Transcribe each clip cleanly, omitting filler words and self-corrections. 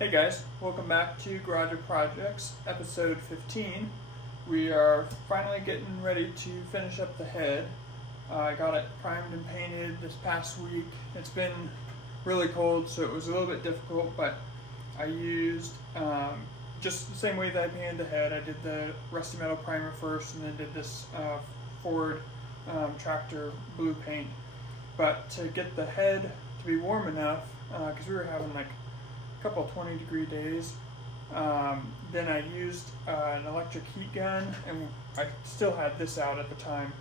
Hey guys, welcome back to Garage of Projects, episode 15. We are finally getting ready to finish up the head. I got it primed and painted this past week. It's been really cold, so it was a little bit difficult, but I used just the same way that I painted the head. I did the rusty metal primer first and then did this Ford tractor blue paint. But to get the head to be warm enough, because we were having like couple 20-degree days. Then I used an electric heat gun, and I still had this out at the time,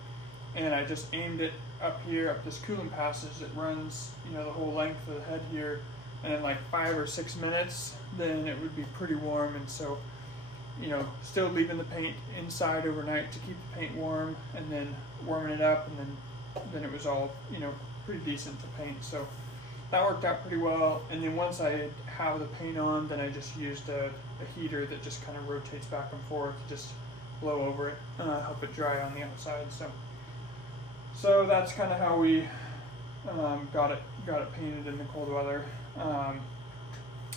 and I just aimed it up here, up this cooling passage that runs, the whole length of the head here, and in like 5 or 6 minutes, then it would be pretty warm. And so, still leaving the paint inside overnight to keep the paint warm, and then warming it up, and then it was all, pretty decent to paint. So that worked out pretty well. And then once I have the paint on, then I just used a heater that just kind of rotates back and forth to just blow over it, help it dry on the outside. So that's kind of how we got it painted in the cold weather.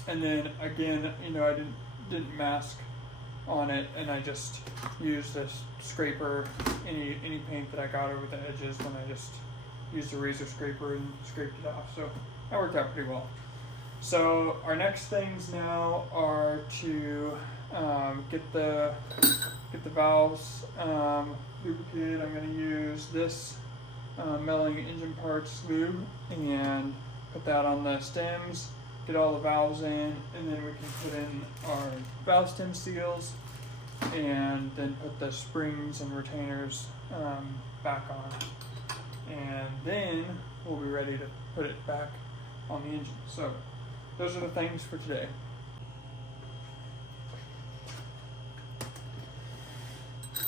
And then again, I didn't mask on it, and I just used this scraper, any paint that I got over the edges, when I just used a razor scraper and scraped it off. So that worked out pretty well. So our next things now are to get the valves lubricated. I'm going to use this Melling Engine Parts lube and put that on the stems, get all the valves in, and then we can put in our valve stem seals, and then put the springs and retainers back on, and then we'll be ready to put it back on the engine. So those are the things for today.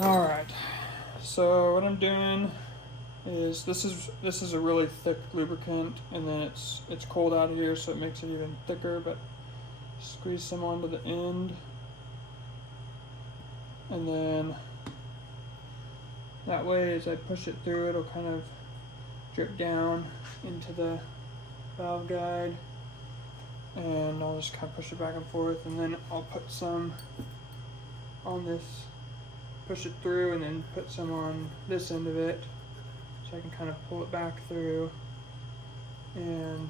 Alright, so what I'm doing is this is a really thick lubricant, and then it's cold out here, so it makes it even thicker, but squeeze some onto the end, and then that way as I push it through, it'll kind of drip down into the valve guide, and I'll just kind of push it back and forth, and then I'll put some on this, push it through, and then put some on this end of it, so I can kind of pull it back through, and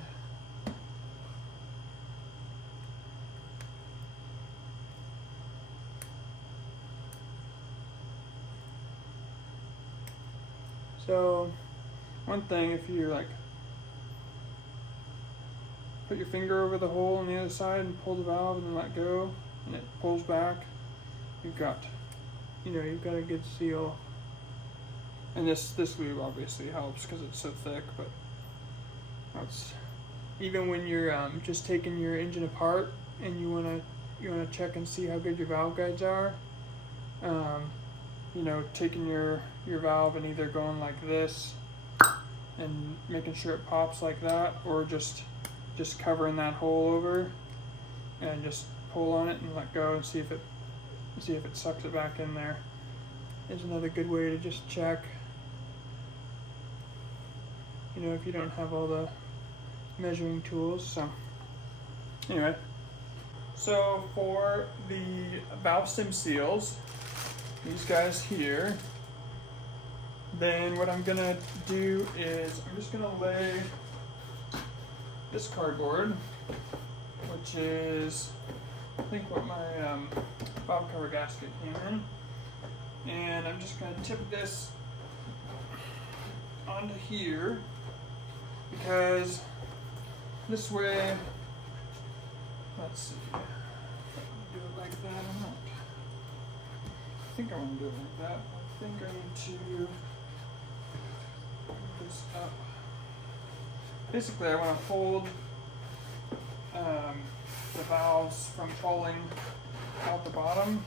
so one thing, if you put your finger over the hole on the other side and pull the valve and then let go, and it pulls back, you've got a good seal. And this lube obviously helps because it's so thick, but that's even when you're just taking your engine apart and you wanna check and see how good your valve guides are. Taking your valve and either going like this and making sure it pops like that, or just covering that hole over and just pull on it and let go and see if it sucks it back in there. Is another good way to just check, if you don't have all the measuring tools. So anyway, so for the valve stem seals, these guys here, then what I'm gonna do is I'm just gonna lay this cardboard, which is I think what my valve cover gasket came in, and I'm just going to tip this onto here, because this way, let's see, do it like that or not. I think I want to do it like that. I think I need to put this up. Basically, I want to hold the valves from falling out the bottom.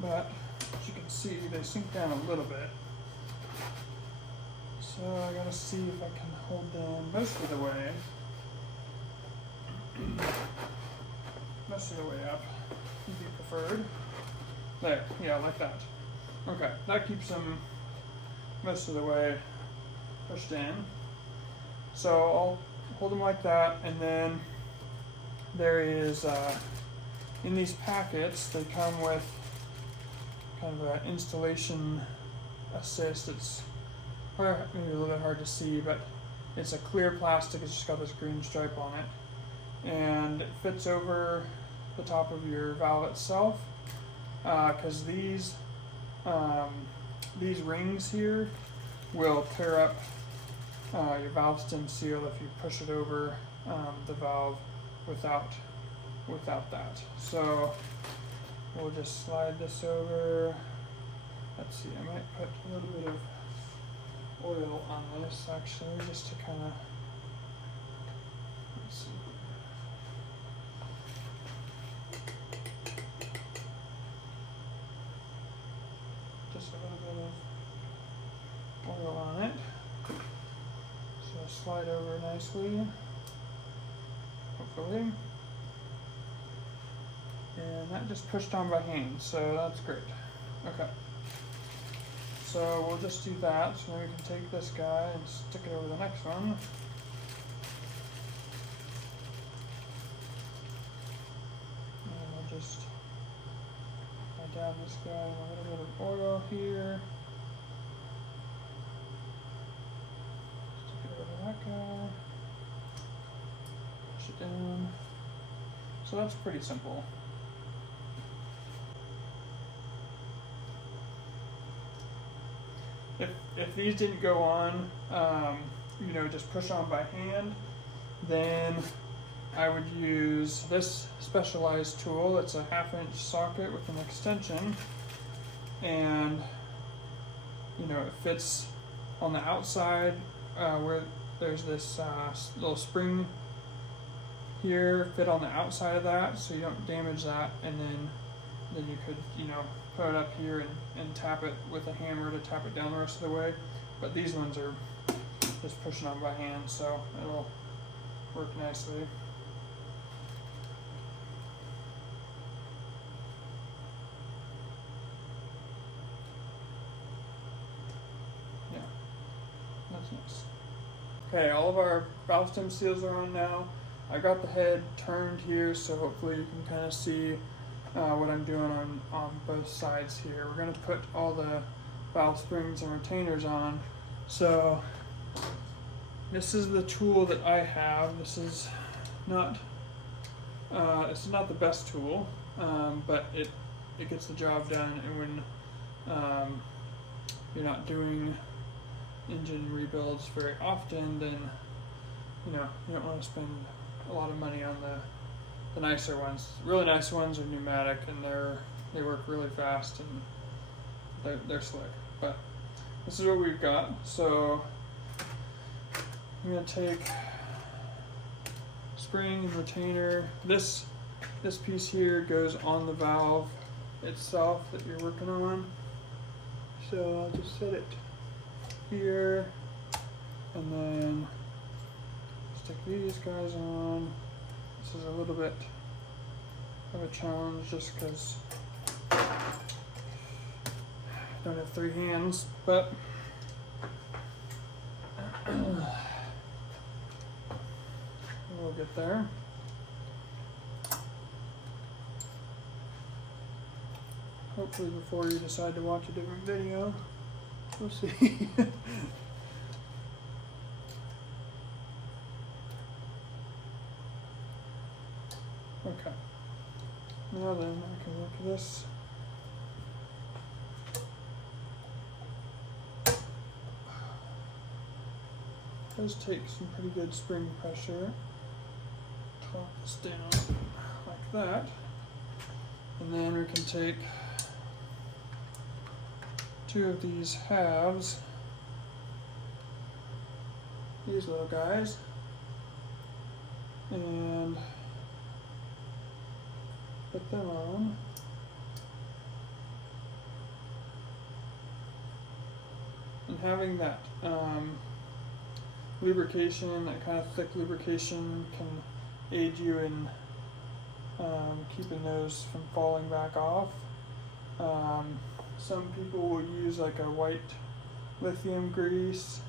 But as you can see, they sink down a little bit. So I gotta see if I can hold them most of the way. Most of the way up would be preferred. There, yeah, like that. Okay, that keeps them most of the way pushed in. So I'll hold them like that, and then there is, in these packets, they come with kind of an installation assist. It's maybe a little bit hard to see, but it's a clear plastic. It's just got this green stripe on it, and it fits over the top of your valve itself, because these rings here will tear up your valve stem seal if you push it over the valve without that. So we'll just slide this over. Let's see, I might put a little bit of oil on this actually, just to kind of, let's see. Just a little bit of oil on it. So slide over nicely, hopefully. And that just pushed on by hand, so that's great. Okay. So we'll just do that. So then we can take this guy and stick it over the next one. And we'll just lay down this guy with a little bit of oil here. Stick it over that guy. Push it down. So that's pretty simple. If these didn't go on, just push on by hand, then I would use this specialized tool. It's a 1/2-inch socket with an extension, and it fits on the outside where there's this little spring here. Fit on the outside of that so you don't damage that, and then you could put it up here and tap it with a hammer to tap it down the rest of the way. But these ones are just pushing on by hand, so it'll work nicely. Yeah, that's nice. Okay, all of our valve stem seals are on now. I got the head turned here, so hopefully you can kind of see what I'm doing on both sides here. We're going to put all the valve springs and retainers on. So this is the tool that I have. This is not the best tool, but it gets the job done. And when you're not doing engine rebuilds very often, then you don't want to spend a lot of money on the nicer ones. Really nice ones are pneumatic, and they work really fast, and they're slick. But this is what we've got. So I'm gonna take spring and retainer. This piece here goes on the valve itself that you're working on. So I'll just set it here, and then stick these guys on. This is a little bit of a challenge just because I don't have 3 hands, but we'll get there. Hopefully before you decide to watch a different video. We'll see. Okay. Now then, I can look at this. It does take some pretty good spring pressure. Drop this down like that. And then we can take 2 of these halves, these little guys, and put them on. And having that lubrication, that kind of thick lubrication, can aid you in keeping those from falling back off. Some people will use like a white lithium grease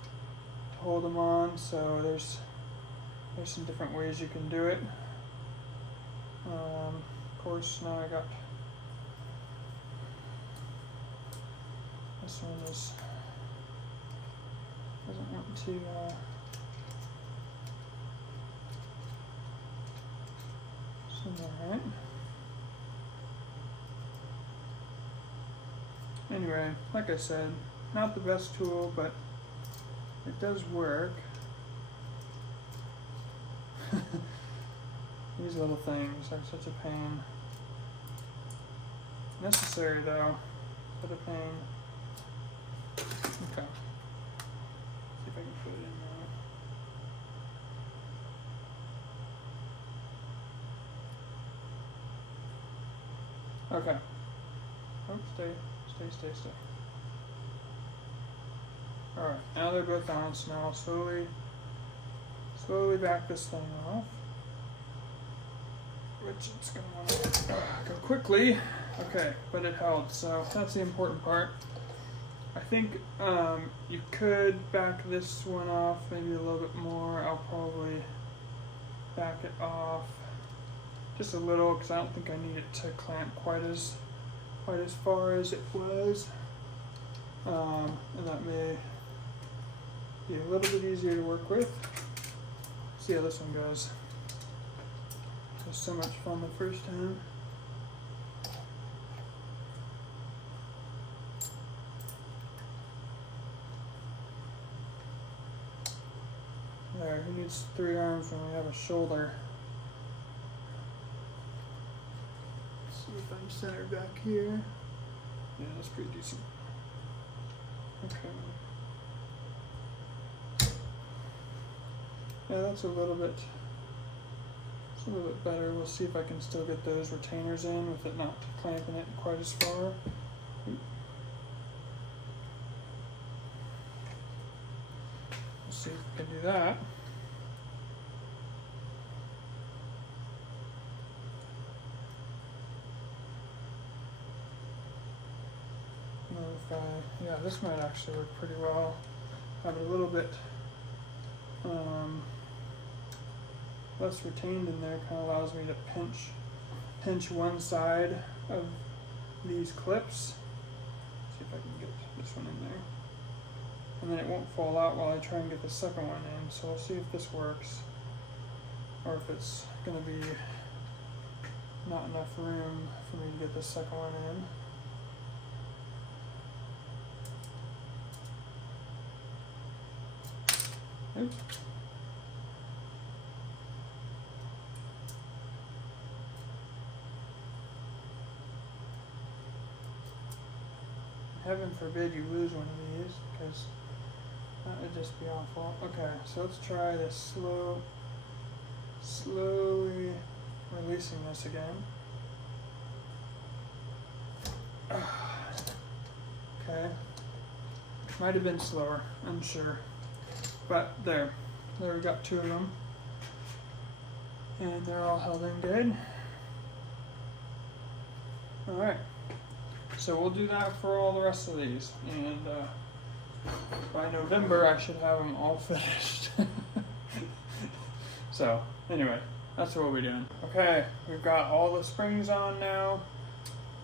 hold them on, so there's some different ways you can do it. Of course, now I got this one doesn't want to alright. Anyway, like I said, not the best tool, but it does work. These little things are such a pain. Necessary though, but a pain. Okay. See if I can put it in there. Okay. Oh, stay. Alright, now they're both on, so now I'll slowly back this thing off. Which it's gonna want to go quickly. Okay, but it held, so that's the important part. I think you could back this one off maybe a little bit more. I'll probably back it off just a little because I don't think I need it to clamp quite as far as it was, and that may be a little bit easier to work with. See how this one goes. It was so much fun the first time. There, who needs 3 arms when we have a shoulder? Let's see if I'm centered back here. Yeah, that's pretty decent. Okay. Yeah, that's a little bit better. We'll see if I can still get those retainers in with it not clamping it quite as far. Let's see if we can do that. Yeah, this might actually work pretty well. Have a little bit less retained in there, kind of allows me to pinch one side of these clips. See if I can get this one in there. And then it won't fall out while I try and get the second one in. So we'll see if this works, or if it's going to be not enough room for me to get the second one in. Oops. Heaven forbid you lose one of these, because that would just be awful. Okay, so let's try this slowly releasing this again. Okay, might have been slower, I'm sure. But there we got 2 of them, and they're all held in good. All right, so we'll do that for all the rest of these, and by November I should have them all finished. So anyway, that's what we'll be doing. Okay, we've got all the springs on now.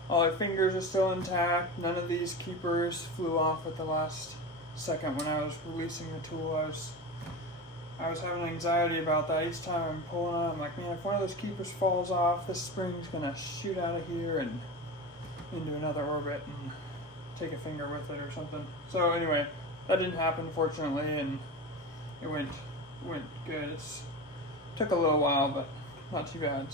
All our fingers are still intact. None of these keepers flew off at the last second when I was releasing the tool. I was having anxiety about that. Each time I'm pulling on, I'm like, man, if one of those keepers falls off, this spring's gonna shoot out of here and into another orbit and take a finger with it or something. So anyway, that didn't happen, fortunately, and it went good. It took a little while, but not too bad.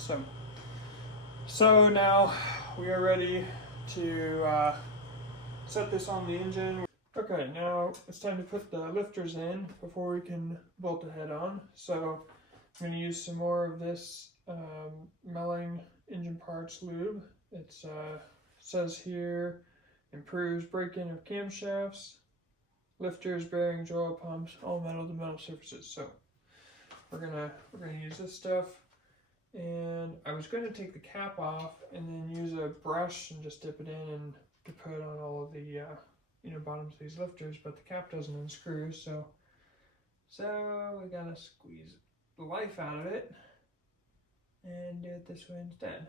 So now we are ready to set this on the engine. Okay, now it's time to put the lifters in before we can bolt the head on. So I'm going to use some more of this Melling engine parts lube. It says here, improves break-in of camshafts, lifters, bearings, oil pumps, all metal to metal surfaces. So we're gonna use this stuff, and I was going to take the cap off and then use a brush and just dip it in and to put on all of the bottoms of these lifters, but the cap doesn't unscrew, so So we gotta squeeze the life out of it and do it this way instead.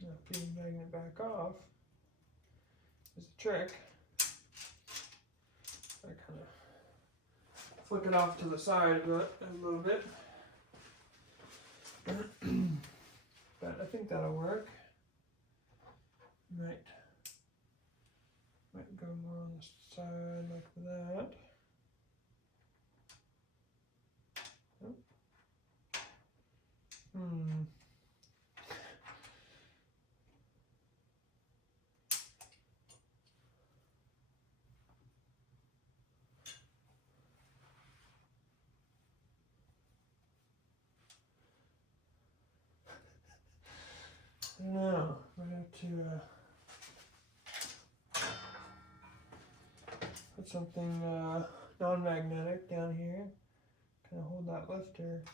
Now piggybagging it back off is a trick. I kind of flick it off to the side a little bit. But I think that'll work. Might go more on the side like that. Oh. I don't know. Might have to put something non-magnetic down here. Kind of hold that lifter.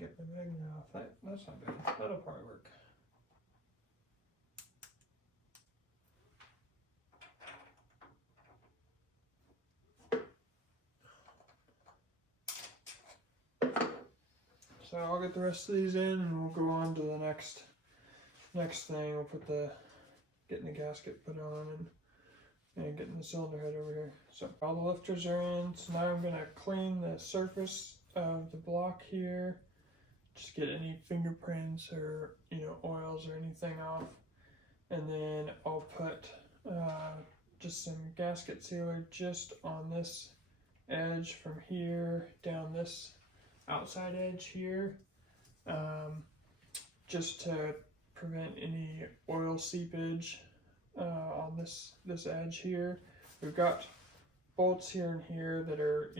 Get my magnet off. That's not bad. That'll probably work. So I'll get the rest of these in, and we'll go on to the next thing. We'll put getting the gasket put on and getting the cylinder head over here. So all the lifters are in. So now I'm gonna clean the surface of the block here. Just get any fingerprints or oils or anything off, and then I'll put just some gasket sealer just on this edge from here down this outside edge here, just to prevent any oil seepage on this edge here. We've got bolts here and here that are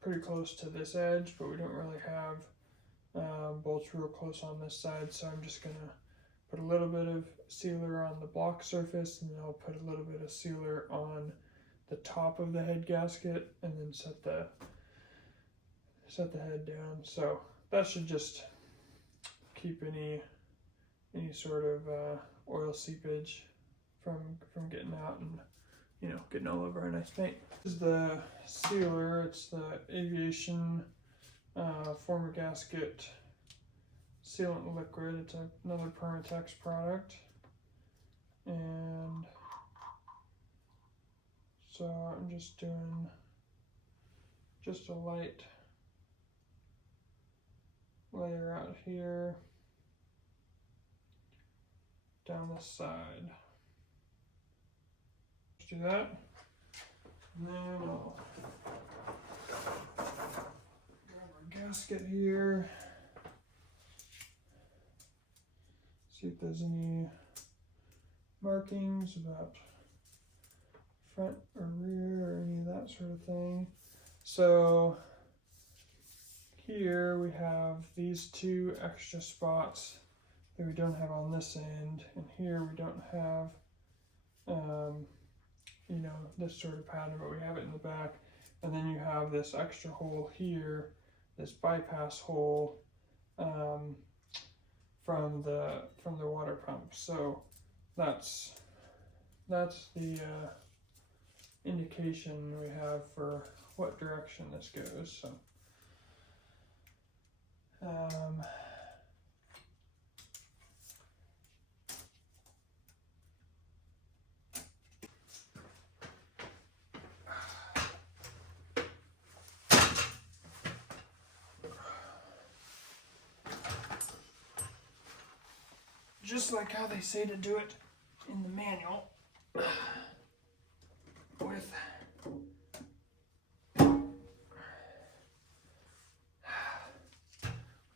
pretty close to this edge, but we don't really have bolts real close on this side, so I'm just gonna put a little bit of sealer on the block surface, and then I'll put a little bit of sealer on the top of the head gasket, and then set the head down. So that should just keep any sort of oil seepage from getting out and getting all over our nice paint. This is the sealer. It's the Aviation former gasket sealant liquid. It's another Permatex product, and so I'm just doing just a light layer out here down the side. Just do that, and then I'll grab our gasket here, see if there's any markings about front or rear or any of that sort of thing. So here we have these two extra spots that we don't have on this end, and here we don't have this sort of pattern, but we have it in the back. And then you have this extra hole here, this bypass hole from the water pump. So that's the indication we have for what direction this goes. So just like how they say to do it in the manual, with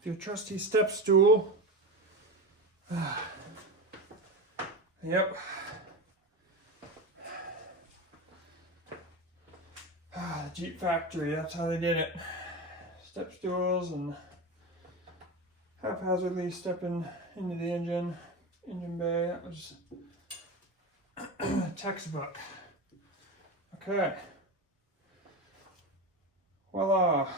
your trusty step stool. Yep. The Jeep factory, that's how they did it. Step stools and haphazardly stepping into the engine bay. That was textbook. Okay, Voila!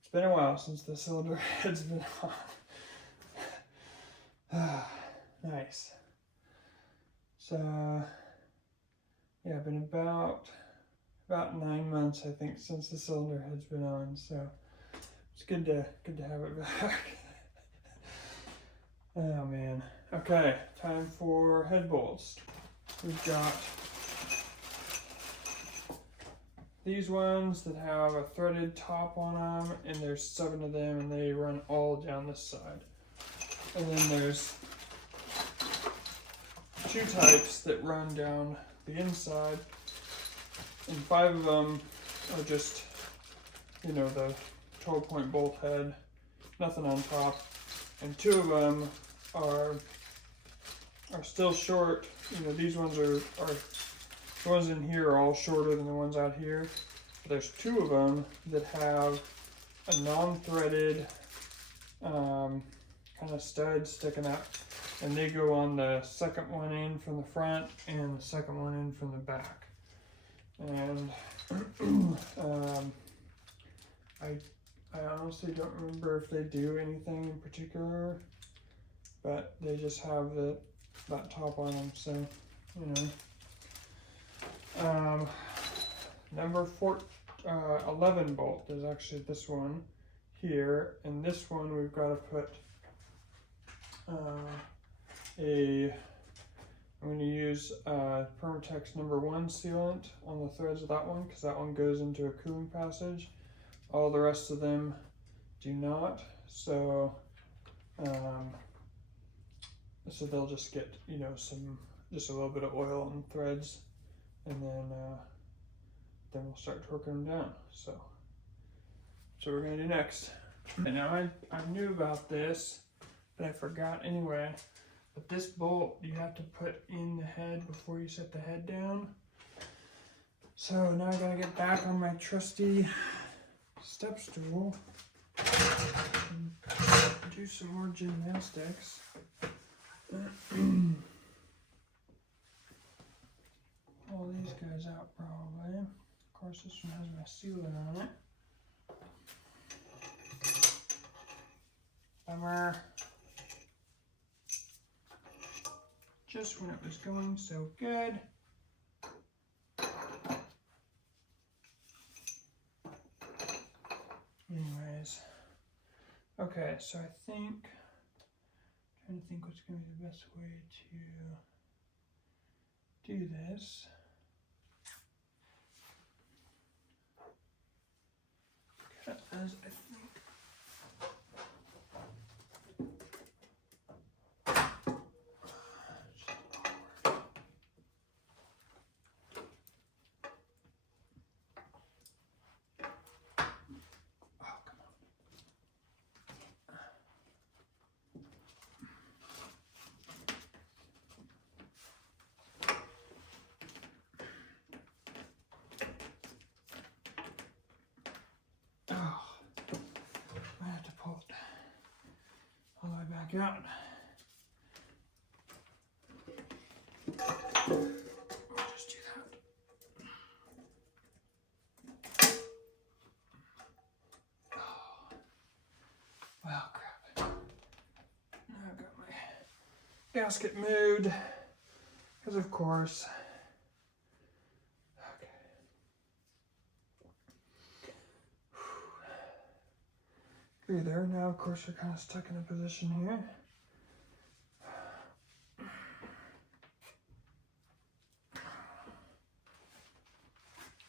It's been a while since the cylinder head's been on. Nice. So, yeah, been about 9 months, I think, since the cylinder head's been on. So it's good to have it back. Oh man. Okay, time for head bolts. We've got these ones that have a threaded top on them, and there's 7 of them, and they run all down this side. And then there's 2 types that run down the inside, and 5 of them are just, you know, the 12-point bolt head, nothing on top, and 2 of them are still short. You know, these ones are the ones in here are all shorter than the ones out here. But there's 2 of them that have a non-threaded kind of stud sticking out, and they go on the second one in from the front and the second one in from the back. And I honestly don't remember if they do anything in particular, but they just have that top on them, so you know. Number 11 bolt is actually this one here, and this one we've got to put I'm going to use Permatex number 1 sealant on the threads of that one, because that one goes into a cooling passage. All the rest of them do not, so so they'll just get, you know, just a little bit of oil on the threads, and then we'll start torquing them down. So that's what we're gonna do next. And now I knew about this, but I forgot anyway. But this bolt you have to put in the head before you set the head down. So now I gotta get back on my trusty step stool and do some more gymnastics. Pull these guys out probably. Of course, this one has my sealer on it. Bummer. Just when it was going so good. Anyways. Okay, so I think, trying to think what's going to be the best way to do this. As I think. Back out. I'll just do that. Oh. Well, crap. Now I've got my gasket moved, because of course. Okay. Okay, there. Now, of course, we're kind of stuck in a position here.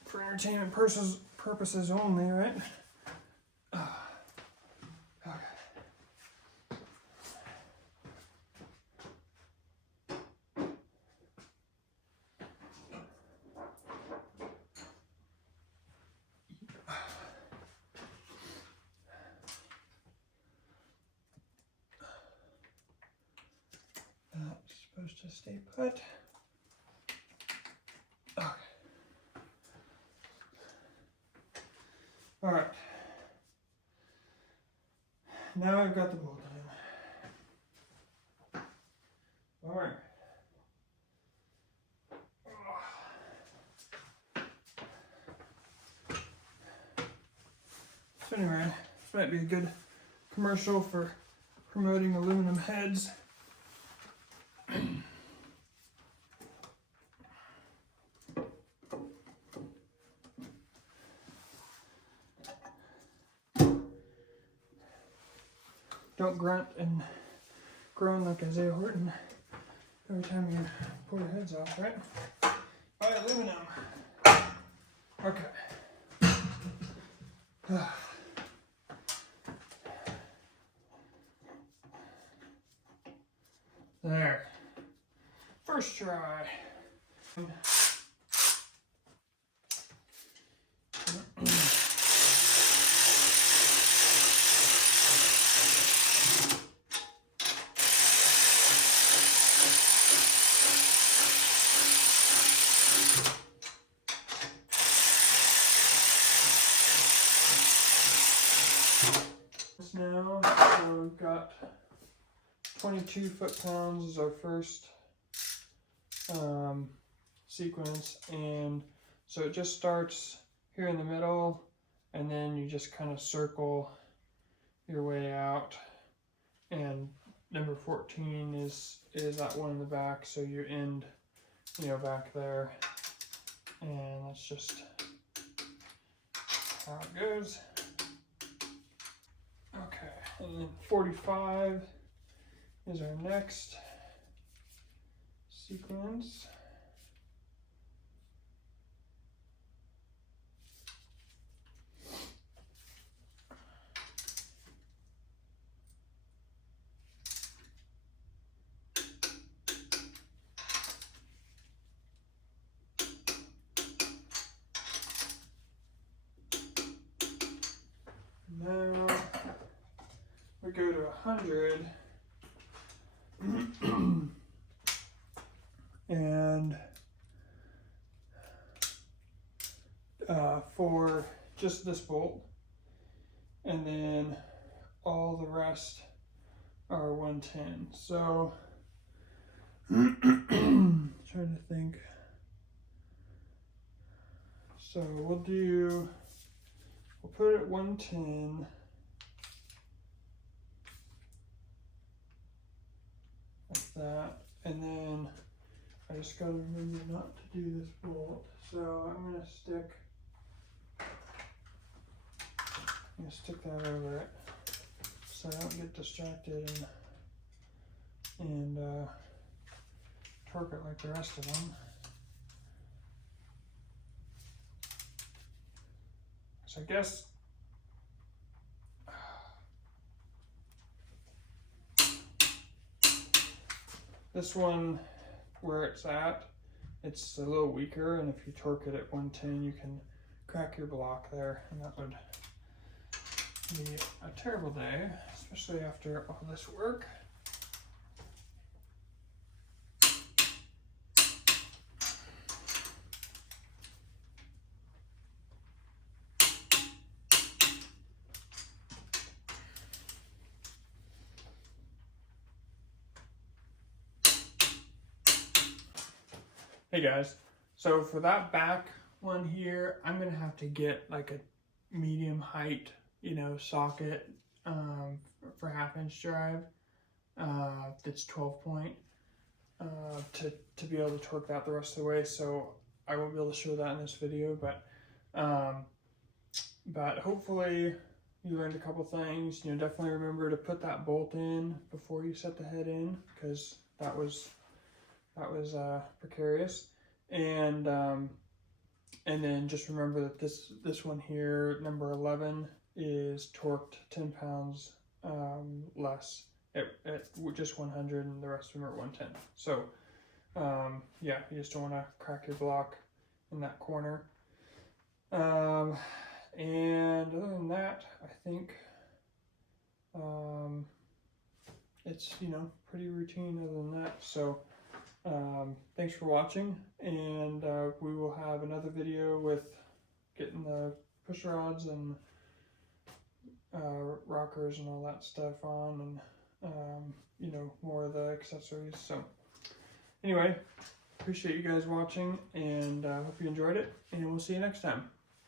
For entertainment purposes only, right? Okay. That's supposed to stay put. Okay. All right. Now I've got the bolt in. All right. So anyway, this might be a good commercial for promoting aluminum heads. Don't grunt and groan like Isaiah Horton every time you pull your heads off, right? Buy aluminum. Okay. There. First try. Now, so we've got 22 foot-pounds is our first sequence, and so it just starts here in the middle, and then you just kind of circle your way out, and number 14 is that one in the back, so you end, you know, back there, and that's just how it goes. Okay, and then 45 is our next sequence. Now we go to 100, and for just this bolt, and then all the rest are 110. So trying to think. So we'll put it at 110. Like that. And then I just gotta remember not to do this bolt. So I'm gonna stick that over it so I don't get distracted and torque it like the rest of them. So I guess this one, where it's at, it's a little weaker, and if you torque it at 110, you can crack your block there, and that would be a terrible day, especially after all this work. Hey guys, so for that back one here, I'm gonna have to get like a medium height, you know, socket for 1/2" drive that's 12 point to be able to torque that the rest of the way. So I won't be able to show that in this video, but hopefully you learned a couple things. You know, definitely remember to put that bolt in before you set the head in, because that was precarious. And then just remember that this one here, number 11, is torqued 10 pounds less at just 100, and the rest of them are at 110. So yeah, you just don't want to crack your block in that corner. And other than that, I think it's, you know, pretty routine other than that. So thanks for watching, and we will have another video with getting the push rods and rockers and all that stuff on, and you know, more of the accessories. So anyway, appreciate you guys watching, and hope you enjoyed it, and we'll see you next time.